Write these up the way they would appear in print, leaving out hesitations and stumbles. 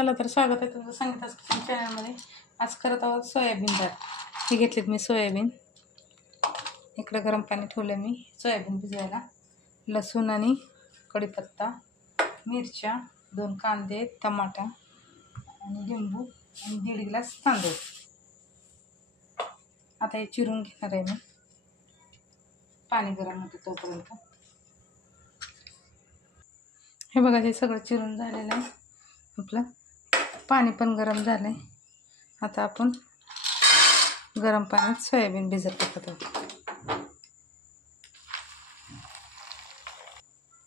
चला तर स्वागत आहे तुमचं संगीता चॅनलमध्ये. आज करत आहोत सोयाबीन डाळ. हे घेतलेत मी सोयाबीन. इकडं गरम पाणी ठेवलं मी सोयाबीन भिजवायला. लसूण आणि कढीपत्ता, मिरच्या, 2 कांदे, टमाटा आणि लिंबू आणि 1.5 ग्लास तांदूळ. आता हे चिरून घेणार आहे मी. पाणी गरम होतं तोपर्यंत. हे बघा हे सगळं चिरून झालेलं आहे. आपलं पाणी पण गरम झालं आहे. आता आपण गरम पाण्यात सोयाबीन भिजत टाकत आहोत.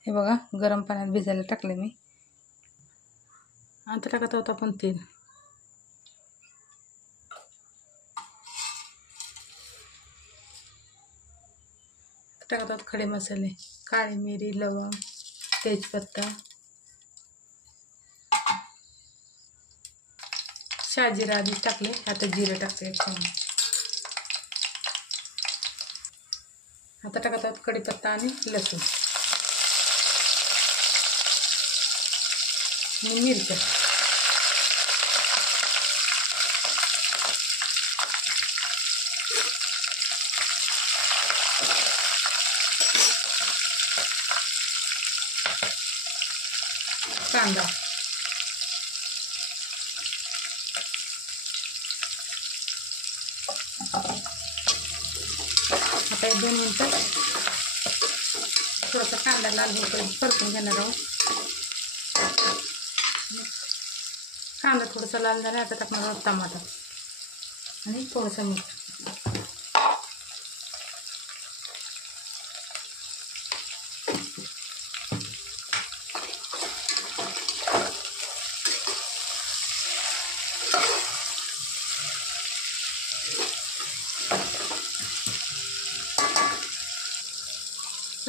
हे बघा गरम पाण्यात भिजायला टाकले मी. आता टाकत आहोत आपण तेल. टाकत आहोत खडे मसाले, काळी मिरी, लवंग, तेजपत्ता, शाजिरा आधी टाकले. आता जिरे टाकते 1 चमचा. आता टाकत आहोत कढीपत्ता आणि लसूण आणि मिरच्या. कांदा. आता 2 मिनिटं थोडासा कांदा लाल होईपर्यंत परतून घेणार आहोत. कांदा थोडासा लाल झाला. आता टाकणार आहोत टमाटा आणि थोडंसं मीठ.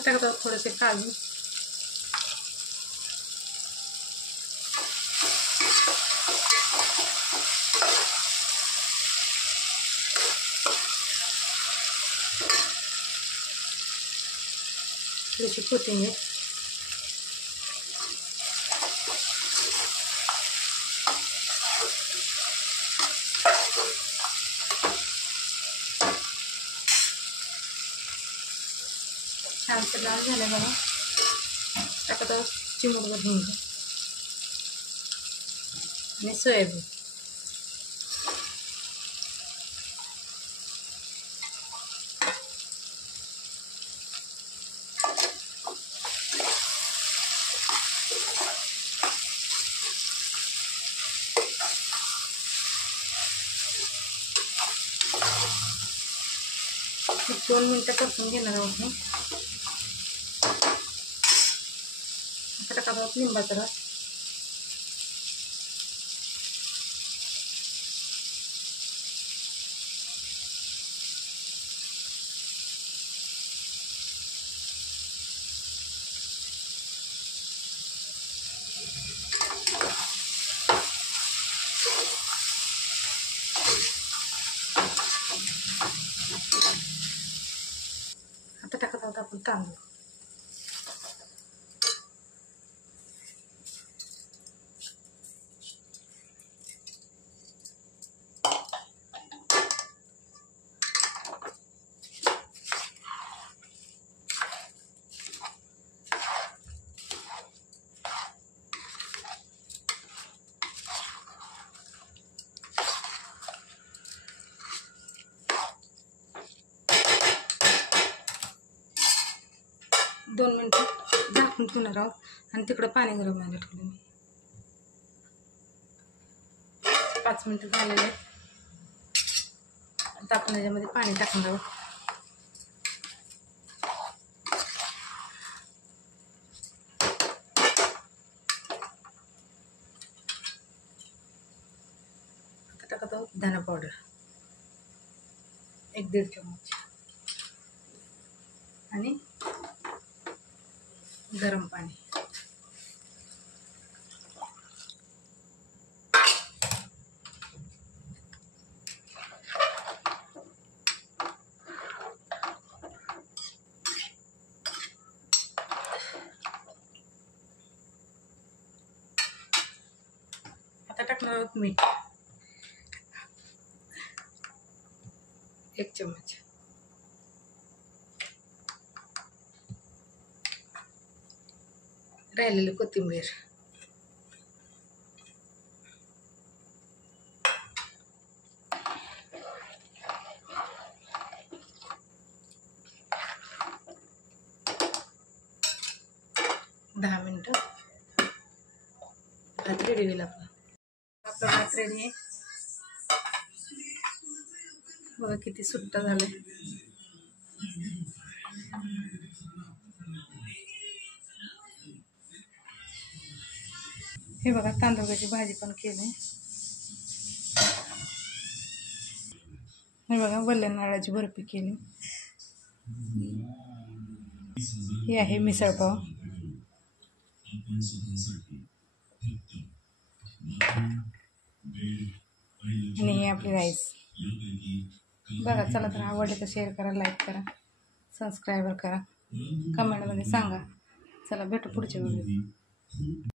टाकत आहोत थोडेसे काजू. थोडीशी कोथिंबीर. छानसं लाल झालं बघा. टाकत आहोत चिमूटभर हिंग आणि सोयाबीन. एक 2 मिनिटं परतून घेणार आहोत मी. आता टाकत आहोत लिंबाचा रस. आता टाकत आहोत आपण तांदूळ. दोन मिनिटं झाकून ठेवणार आहोत आणि तिकडं पाणी गरम व्हायला ठेवलं मी. 5 मिनिटं झालेले आहेत. आता आपण याच्यामध्ये पाणी टाकणार आहोत. आता टाकत आहोत धना पावडर 1-1.5 चमच आणि गरम पाणी. टाकणार आहोत मीठ, 1 चम्मच. राहिलेली कोथिंबीर, दहा मिनिटं भात रेडी होईल. आपला भात रेडी आहे. बघा किती सुट्टा झालं. हे बघा तांदूळाची भाजी पण केली. हे बघा वल्ल्या नारळाची बर्फी केली. हे आहे मिसळपाव. आणि हे आपली राईस. बघा चला तर आवडले तर शेअर करा, लाईक करा, सबस्क्राईबर करा, कमेंटमध्ये सांगा. चला भेटू पुढच्या व्हिडिओ.